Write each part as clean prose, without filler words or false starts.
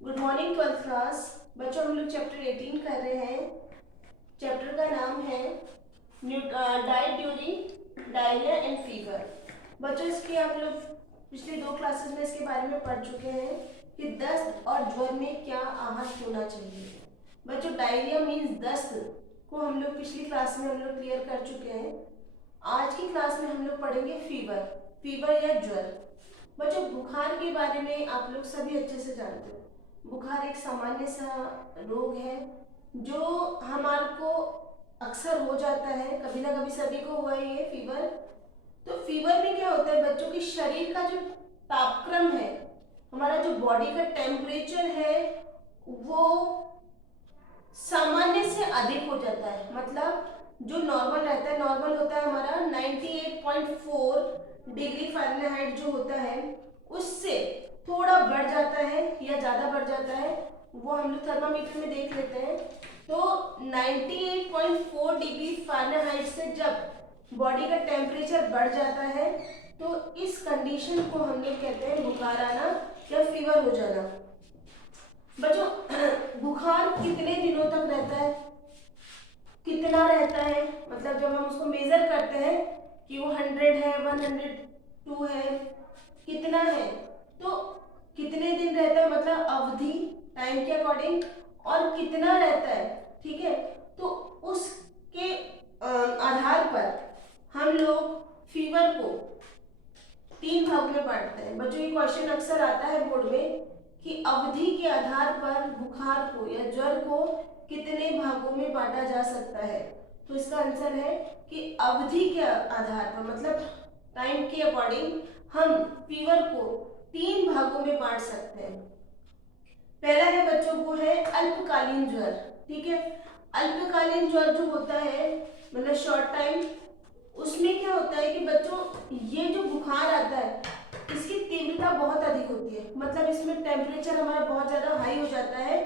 Good morning twelfth class. बच्चों हम लोग चैप्टर 18 कर रहे हैं। चैप्टर का नाम है diet during diarrhoea and fever. बच्चों इसके आप लोग पिछले 2 क्लासेस में इसके बारे में पढ़ चुके हैं कि दस्त और ज्वर में क्या आहार होना चाहिए। बच्चों डायरिया मीन्स दस्त को हम लोग पिछली क्लास में हम लोग क्लियर कर चुके हैं। आज की क्लास में हम लोग पढ़ेंगे फीवर या ज्वर। बच्चों बुखार के बारे में आप लोग सभी अच्छे से जानते हो। बुखार एक सामान्य सा रोग है जो हमारे को अक्सर हो जाता है, कभी ना कभी सभी को हुआ है ये फीवर। तो फीवर में क्या होता है बच्चों की शरीर का जो तापक्रम है, हमारा जो बॉडी का टेम्परेचर है वो सामान्य से अधिक हो जाता है। मतलब जो नॉर्मल रहता है, नॉर्मल होता है हमारा 98.4 डिग्री फ़ारेनहाइट जो होता है, उससे थोड़ा बढ़ जाता है या ज़्यादा बढ़ जाता है, वो हम लोग थर्मामीटर में देख लेते हैं। तो 98.4 डिग्री फ़ारेनहाइट से जब बॉडी का टेम्परेचर बढ़ जाता है तो इस कंडीशन को हम लोग कहते हैं बुखार आना या फीवर हो जाना। बच्चों बुखार कितने दिनों तक रहता है, कितना रहता है, मतलब जब हम उसको मेजर करते हैं कि वो 100 है, 102 है, कितना है, तो कितने दिन रहता है, मतलब अवधि टाइम के अकॉर्डिंग, और कितना रहता है, ठीक है। तो उसके आधार पर हम लोग फीवर को 3 भाग में बांटते हैं। बच्चों ये क्वेश्चन अक्सर आता है बोर्ड में कि अवधि के आधार पर बुखार को या ज्वर को कितने भागों में बांटा जा सकता है। तो इसका आंसर है कि अवधि के आधार पर, मतलब टाइम के अकॉर्डिंग हम फीवर को 3 भागों में बांट सकते हैं। पहला है बच्चों वो है अल्पकालीन ज्वर, ठीक है। अल्पकालीन ज्वर जो होता है मतलब शॉर्ट टाइम, उसमें क्या होता है कि बच्चों ये जो बुखार आता है इसकी तीव्रता बहुत अधिक होती है, मतलब इसमें टेम्परेचर हमारा बहुत ज़्यादा हाई हो जाता है,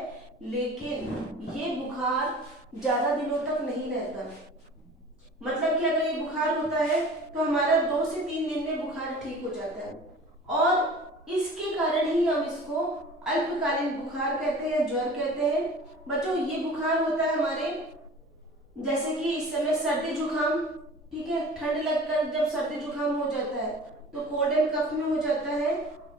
लेकिन ये बुखार ज़्यादा दिनों तक नहीं रहता। मतलब कि अगर ये बुखार होता है तो हमारा 2 से 3 दिन में बुखार ठीक हो जाता है, और इसके कारण ही हम इसको अल्पकालीन बुखार कहते हैं, ज्वर कहते हैं। बच्चों ये बुखार होता है हमारे, जैसे कि इस समय सर्दी जुकाम, ठीक है, ठंड लगकर जब सर्दी जुकाम हो जाता है तो कोल्ड एंड कफ में हो जाता है।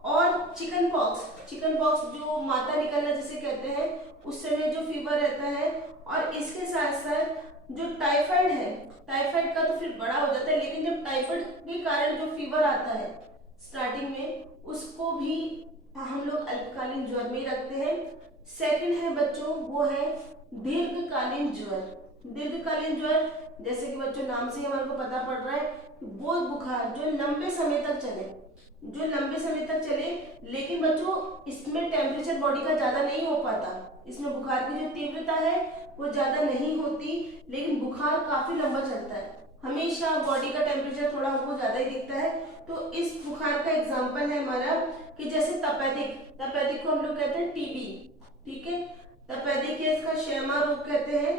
और चिकन पॉक्स जो माता निकलना जिसे कहते हैं, उस समय जो फीवर रहता है। और इसके साथ साथ जो टाइफाइड है, टाइफाइड का तो फिर बड़ा हो जाता है, लेकिन जब टाइफाइड के कारण जो फीवर आता है स्टार्टिंग में, उसको भी हम लोग अल्पकालीन ज्वर में रखते हैं। सेकंड है बच्चों वो है दीर्घकालीन ज्वर। दीर्घकालीन ज्वर जैसे कि बच्चों नाम से हमारे को पता पड़ रहा है, वो बुखार जो लंबे समय तक चले, लेकिन बच्चों इसमें टेम्परेचर बॉडी का ज़्यादा नहीं हो पाता, इसमें बुखार की जो तीव्रता है वो ज़्यादा नहीं होती, लेकिन बुखार काफ़ी लंबा चलता है, हमेशा बॉडी का टेम्परेचर थोड़ा हमको ज़्यादा ही दिखता है। तो इस बुखार का एग्जाम्पल है हमारा कि जैसे तपेदिक को हम लोग कहते हैं टीबी, ठीक है, तपेदिक या इसका क्षेमा रोग कहते हैं।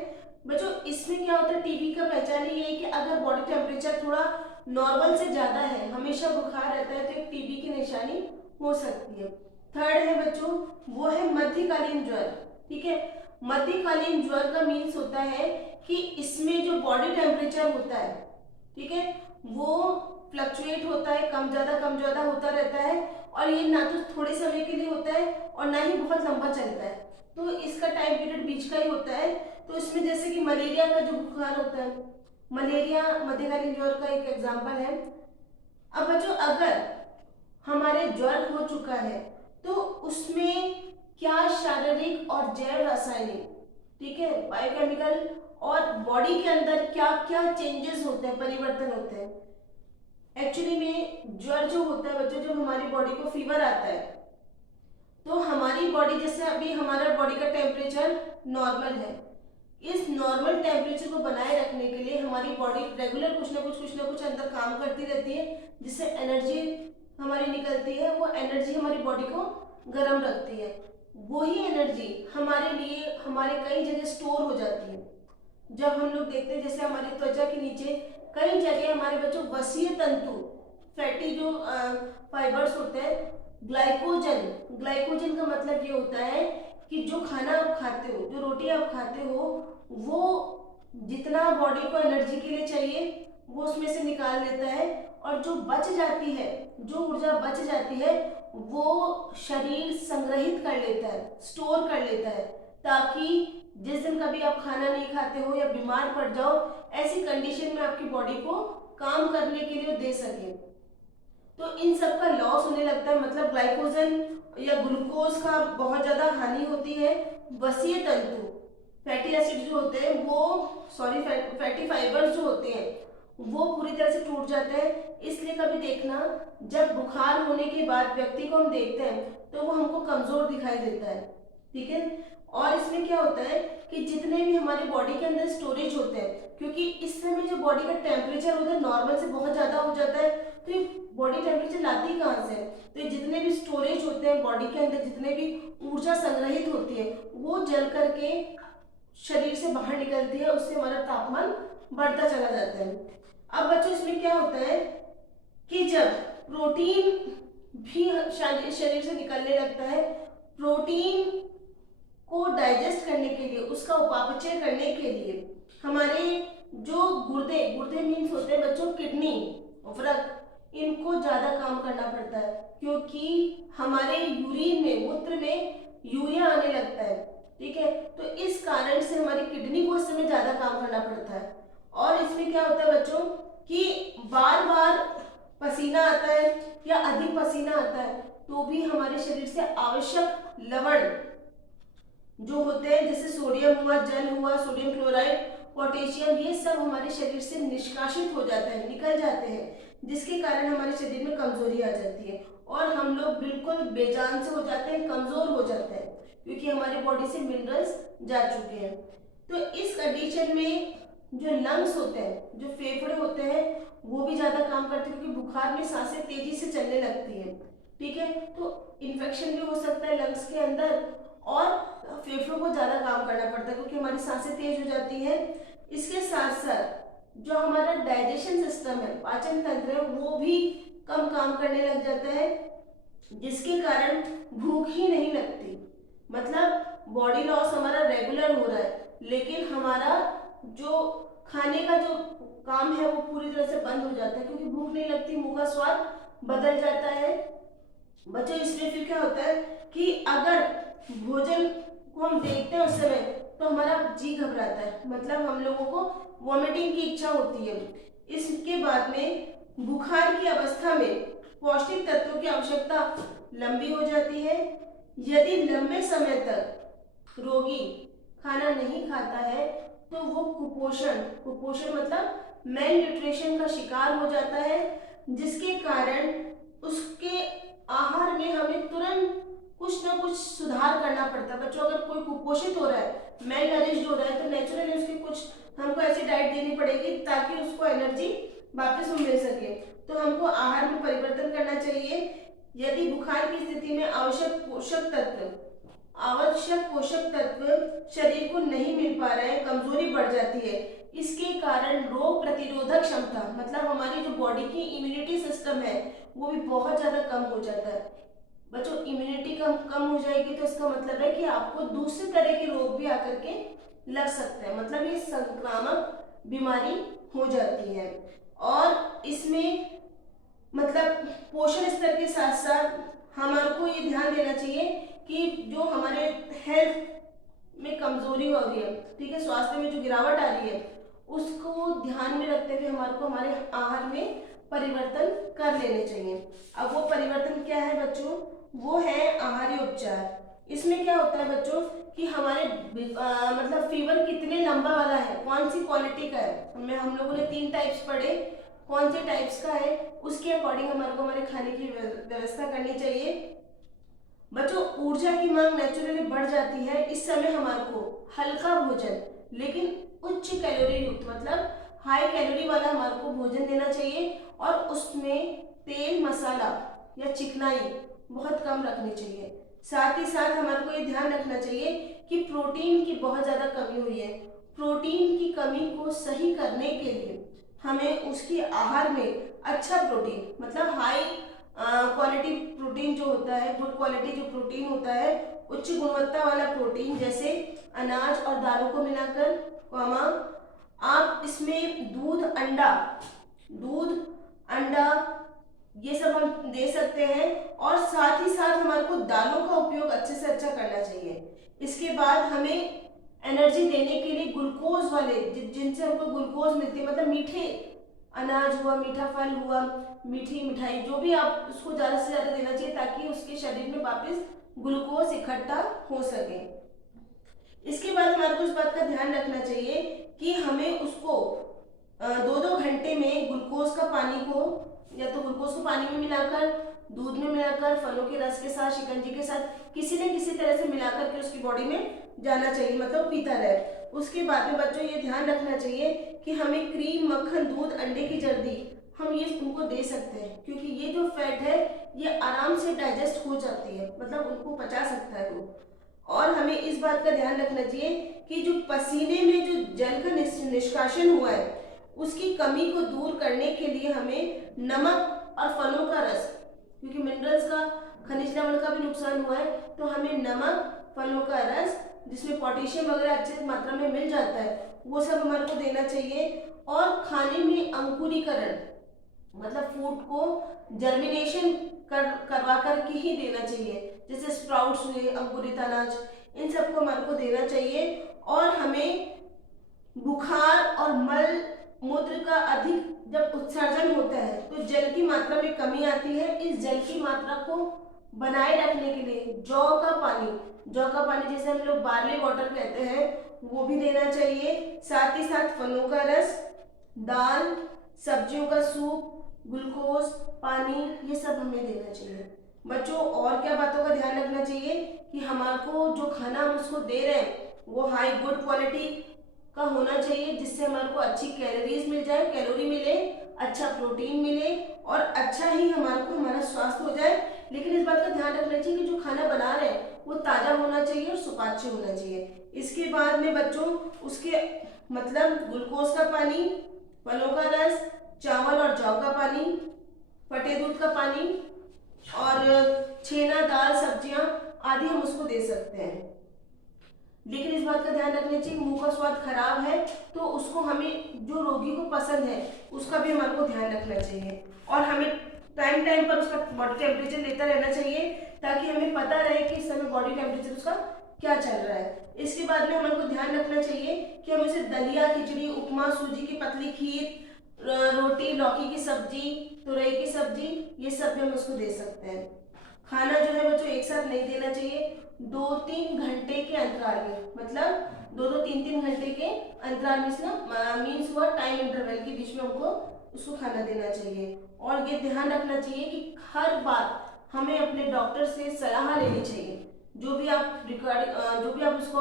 बच्चों इसमें क्या होता है, टीबी का पहचान ये है कि अगर बॉडी टेम्परेचर थोड़ा नॉर्मल से ज़्यादा है, हमेशा बुखार रहता है, तो एक टीबी की निशानी हो सकती है। थर्ड है बच्चों वो है मध्यकालीन ज्वर, ठीक है। मध्यकालीन ज्वर का मीन्स होता है कि इसमें जो बॉडी टेम्परेचर होता है, ठीक है, वो फ्लक्चुएट होता है, कम ज़्यादा होता रहता है, और ये ना तो थोड़े समय के लिए होता है और ना ही बहुत लंबा चलता है, तो इसका टाइम पीरियड बीच का ही होता है। तो इसमें जैसे कि मलेरिया का जो बुखार होता है, मलेरिया मध्यकालीन ज्वर का एक एग्जाम्पल है। अब बच्चों अगर हमारे ज्वर हो चुका है तो उसमें क्या शारीरिक और जैव रासायनिक, ठीक है, बायोकेमिकल, और बॉडी के अंदर क्या क्या चेंजेस होते हैं, परिवर्तन होते हैं। एक्चुअली में ज्वर जो होता है बच्चों, जब हमारी बॉडी को फीवर आता है तो हमारी बॉडी, जैसे अभी हमारा बॉडी का टेम्परेचर नॉर्मल है, इस नॉर्मल टेम्परेचर को बनाए रखने के लिए हमारी बॉडी रेगुलर कुछ ना कुछ अंदर काम करती रहती है, जिससे एनर्जी हमारी निकलती है, वो एनर्जी हमारी बॉडी को गर्म रखती है। वही एनर्जी हमारे लिए हमारे कई जगह स्टोर हो जाती है। जब हम लोग देखते हैं जैसे हमारी त्वचा के नीचे कई जगह हमारे बच्चों वसीय तंतु, फैटी जो फाइबर्स होते हैं, ग्लाइकोजन का मतलब ये होता है कि जो खाना आप खाते हो, जो रोटी आप खाते हो, वो जितना बॉडी को एनर्जी के लिए चाहिए वो उसमें से निकाल देता है, और जो बच जाती है, जो ऊर्जा बच जाती है वो शरीर संग्रहित कर लेता है, स्टोर कर लेता है, ताकि जिस दिन कभी आप खाना नहीं खाते हो या बीमार पड़ जाओ, ऐसी कंडीशन में आपकी बॉडी को काम करने के लिए दे सके। तो इन सब का लॉस होने लगता है, मतलब ग्लाइकोजन या ग्लूकोज का बहुत ज़्यादा हानि होती है। वसीय तंतु, फैटी एसिड जो होते हैं वो, सॉरी फैटी फाइबर्स जो होते हैं वो पूरी तरह से टूट जाते हैं। इसलिए कभी देखना, जब बुखार होने के बाद व्यक्ति को हम देखते हैं तो वो हमको कमजोर दिखाई देता है, ठीक है। और इसमें क्या होता है कि जितने भी हमारी बॉडी के अंदर स्टोरेज होते हैं, क्योंकि इस समय जो बॉडी का टेम्परेचर होता है नॉर्मल से बहुत ज़्यादा हो जाता है, तो ये बॉडी टेम्परेचर लाती कहाँ से है, तो ये जितने भी स्टोरेज होते हैं बॉडी के अंदर, जितने भी ऊर्जा संग्रहित होती है वो जल करके शरीर से बाहर निकलती है, उससे हमारा तापमान बढ़ता चला जाता है। अब बच्चों इसमें क्या होता है कि जब प्रोटीन भी शरीर से निकलने लगता है, प्रोटीन को डाइजेस्ट करने के लिए, उसका उपापचय करने के लिए हमारे जो गुर्दे मीन्स होते हैं बच्चों किडनी, वृक्क, इनको ज्यादा काम करना पड़ता है, क्योंकि हमारे यूरिन में, मूत्र में यूरिया आने लगता है, ठीक है। तो इस कारण से हमारी किडनी को उस समय ज्यादा काम करना पड़ता है। और इसमें क्या होता है बच्चों कि बार बार पसीना आता है या अधिक पसीना आता है तो भी हमारे शरीर से आवश्यक लवण जो होते हैं, जैसे सोडियम हुआ, जल हुआ, सोडियम क्लोराइड, पोटेशियम, ये सब हमारे शरीर से निष्कासित हो जाता है, निकल जाते हैं, जिसके कारण हमारे शरीर में कमजोरी आ जाती है और हम लोग बिल्कुल बेजान से हो जाते हैं, कमजोर हो जाते हैं, क्योंकि हमारी बॉडी से मिनरल्स जा चुके हैं। तो इस कंडीशन में जो लंग्स होते हैं, जो फेफड़े होते हैं, वो भी ज्यादा काम करते हैं, क्योंकि बुखार में सांसें तेजी से चलने लगती है, ठीक है। तो इन्फेक्शन भी हो सकता है लंग्स के अंदर और फेफड़ों को ज्यादा काम करना पड़ता है, क्योंकि हमारी सांसें तेज हो जाती है। इसके साथ साथ जो हमारा डाइजेशन सिस्टम है, पाचन तंत्र है, वो भी कम काम करने लग जाता है, जिसके कारण भूख ही नहीं लगती। मतलब बॉडी लॉस हमारा रेगुलर हो रहा है, लेकिन हमारा जो खाने का जो काम है वो पूरी तरह से बंद हो जाता है, क्योंकि भूख नहीं लगती, मुंह का स्वाद बदल जाता है। बच्चों इसमें फिर क्या होता है कि अगर भोजन को हम देखते हैं उस समय तो हमारा जी घबराता है, मतलब हम लोगों को वॉमिटिंग की इच्छा होती है। इसके बाद में बुखार की अवस्था में पौष्टिक तत्वों की आवश्यकता लंबी हो जाती है। यदि लंबे समय तक रोगी खाना नहीं खाता है तो वो कुपोषण मतलब मेल न्यूट्रिशन का शिकार हो जाता है, जिसके कारण उसके आहार में हमें तुरंत कुछ ना कुछ सुधार करना पड़ता है। बच्चों अगर कोई कुपोषित हो रहा है, मेल नरिश्ड हो रहा है, तो नेचुरली उसकी कुछ हमको ऐसी डाइट देनी पड़ेगी ताकि उसको एनर्जी वापस मिल सके। तो हमको आहार में परिवर्तन करना चाहिए। यदि बुखार की स्थिति में आवश्यक पोषक तत्व शरीर को नहीं मिल पा रहे हैं, कमजोरी बढ़ जाती है, इसके कारण रोग प्रतिरोधक क्षमता, मतलब हमारी जो बॉडी की इम्यूनिटी सिस्टम है वो भी बहुत ज्यादा कम हो जाता है। बच्चों इम्यूनिटी कम हो जाएगी तो इसका मतलब है कि आपको दूसरे तरह के रोग भी आकर के लग सकते हैं, मतलब ये संक्रामक बीमारी हो जाती है। और इसमें मतलब पोषण स्तर के साथ साथ हमारे को ये ध्यान देना चाहिए कि जो हमारे हेल्थ में कमजोरी हो रही है, ठीक है, स्वास्थ्य में जो गिरावट आ रही है, उसको ध्यान में रखते हुए हमारे को हमारे आहार में परिवर्तन कर लेने चाहिए। अब वो परिवर्तन क्या है बच्चों, वो है आहारी उपचार। इसमें क्या होता है बच्चों कि हमारे मतलब फीवर कितने लंबा वाला है, कौन सी क्वालिटी का है, हम लोगों ने 3 टाइप्स पढ़े, कौन से टाइप्स का है उसके अकॉर्डिंग हमारे को हमारे खाने की व्यवस्था करनी चाहिए। बच्चों ऊर्जा की मांग नेचुरली बढ़ जाती है, इस समय हमारे को हल्का भोजन लेकिन उच्च कैलोरी युक्त, मतलब हाई कैलोरी वाला हमारे को भोजन देना चाहिए, और उसमें तेल मसाला या चिकनाई बहुत कम रखनी चाहिए। साथ ही साथ हमारे को ये ध्यान रखना चाहिए कि प्रोटीन की बहुत ज़्यादा कमी हुई है। प्रोटीन की कमी को सही करने के लिए हमें उसके आहार में अच्छा प्रोटीन, मतलब हाई क्वालिटी प्रोटीन जो होता है, गुड क्वालिटी जो प्रोटीन होता है, उच्च गुणवत्ता वाला प्रोटीन जैसे अनाज और दालों को मिलाकर, कॉमा आप इसमें दूध अंडा ये सब हम दे सकते हैं। और साथ ही साथ हमारे को दालों का उपयोग अच्छे से अच्छा करना चाहिए। इसके बाद हमें एनर्जी देने के लिए ग्लूकोज वाले जिनसे हमको ग्लूकोज मिलती है, मतलब मीठे अनाज हुआ, मीठा फल हुआ, मीठी मिठाई, जो भी आप उसको ज़्यादा से ज़्यादा देना चाहिए ताकि उसके शरीर में वापस ग्लूकोज इकट्ठा हो सके। इसके बाद हमारे को इस बात का ध्यान रखना चाहिए कि हमें उसको 2-2 घंटे में ग्लूकोज का पानी को, या तो ग्लूकोज को पानी में मिलाकर, दूध में मिलाकर, फलों के रस के साथ, शिकंजी के साथ किसी न किसी तरह से मिलाकर के उसकी बॉडी में जाना चाहिए, मतलब पीता रहे। उसके बाद में बच्चों ये ध्यान रखना चाहिए कि हमें क्रीम, मक्खन, दूध, अंडे की जर्दी हम ये उनको दे सकते हैं, क्योंकि ये जो फैट है ये आराम से डाइजेस्ट हो जाती है, मतलब उनको पचा सकता है वो। और हमें इस बात का ध्यान रखना चाहिए कि जो पसीने में जो जल का निष्कासन हुआ है उसकी कमी को दूर करने के लिए हमें नमक और फलों का रस, क्योंकि मिनरल्स का, खनिज लवण का भी नुकसान हुआ है, तो हमें नमक, फलों का रस जिसमें पोटेशियम वगैरह अच्छी मात्रा में मिल जाता है, वो सब हमारे को देना चाहिए। और खाने में अंकुरीकरण, मतलब फूड को जर्मिनेशन करवा कर के ही देना चाहिए, जैसे स्प्राउट्स हुए, अंकुरित अनाज, इन सबको हमारे को देना चाहिए। और हमें बुखार और मल मूत्र का अधिक जब उत्सर्जन होता है तो जल की मात्रा में कमी आती है। इस जल की मात्रा को बनाए रखने के लिए जौ का पानी जैसे हम लोग बार्ली वाटर कहते हैं, वो भी देना चाहिए। साथ ही साथ फलों का रस, दाल, सब्जियों का सूप, ग्लूकोज, पानी, ये सब हमें देना चाहिए। बच्चों और क्या बातों का ध्यान रखना चाहिए कि हमारे को जो खाना हम उसको दे रहे हैं वो हाई गुड क्वालिटी का होना चाहिए, जिससे हमारे को अच्छी कैलोरीज मिल जाए, कैलोरी मिले, अच्छा प्रोटीन मिले और अच्छा ही हमारे को हमारा स्वास्थ्य हो जाए। लेकिन इस बात का ध्यान रखना चाहिए कि जो खाना बना रहे हैं वो ताज़ा होना चाहिए और सुपाच्य होना चाहिए। इसके बाद में बच्चों उसके मतलब ग्लूकोज का पानी, फलों का रस, चावल और जौ का पानी, फटे दूध का पानी और छेना, दाल, सब्जियां आदि हम उसको दे सकते हैं। लेकिन इस बात का ध्यान रखना चाहिए मुंह का स्वाद खराब है तो उसको हमें, जो रोगी को पसंद है उसका भी हमारे को ध्यान रखना चाहिए। और हमें टाइम पर उसका बॉडी टेम्परेचर लेता रहना चाहिए ताकि हमें पता रहे कि इस समय बॉडी टेम्परेचर उसका क्या चल रहा है। इसके बाद में हमारे को ध्यान रखना चाहिए कि हम उसे दलिया, खिचड़ी, उपमा, सूजी की पतली खीर, रोटी, लौकी की सब्जी, तुरई की सब्जी, ये सब भी हम उसको दे सकते हैं। खाना जो है बच्चों एक साथ नहीं देना चाहिए, 2-3 घंटे के अंतराल में, मतलब 2-3 घंटे के अंतराल में मीन्स हुआ टाइम इंटरवल के बीच में हमको उसको खाना देना चाहिए। और ये ध्यान रखना चाहिए कि हर बार हमें अपने डॉक्टर से सलाह लेनी चाहिए। जो भी आप उसको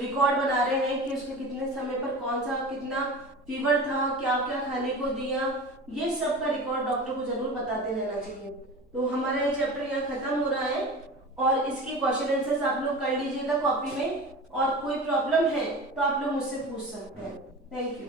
रिकॉर्ड बना रहे हैं कि उसके कितने समय पर कौन सा कितना फीवर था, क्या क्या खाने को दिया, ये सब का रिकॉर्ड डॉक्टर को जरूर बताते रहना चाहिए। तो हमारा ये चैप्टर यहाँ खत्म हो रहा है और इसके क्वेश्चन आंसर्स आप लोग कर लीजिएगा कॉपी में, और कोई प्रॉब्लम है तो आप लोग मुझसे पूछ सकते हैं। Thank you.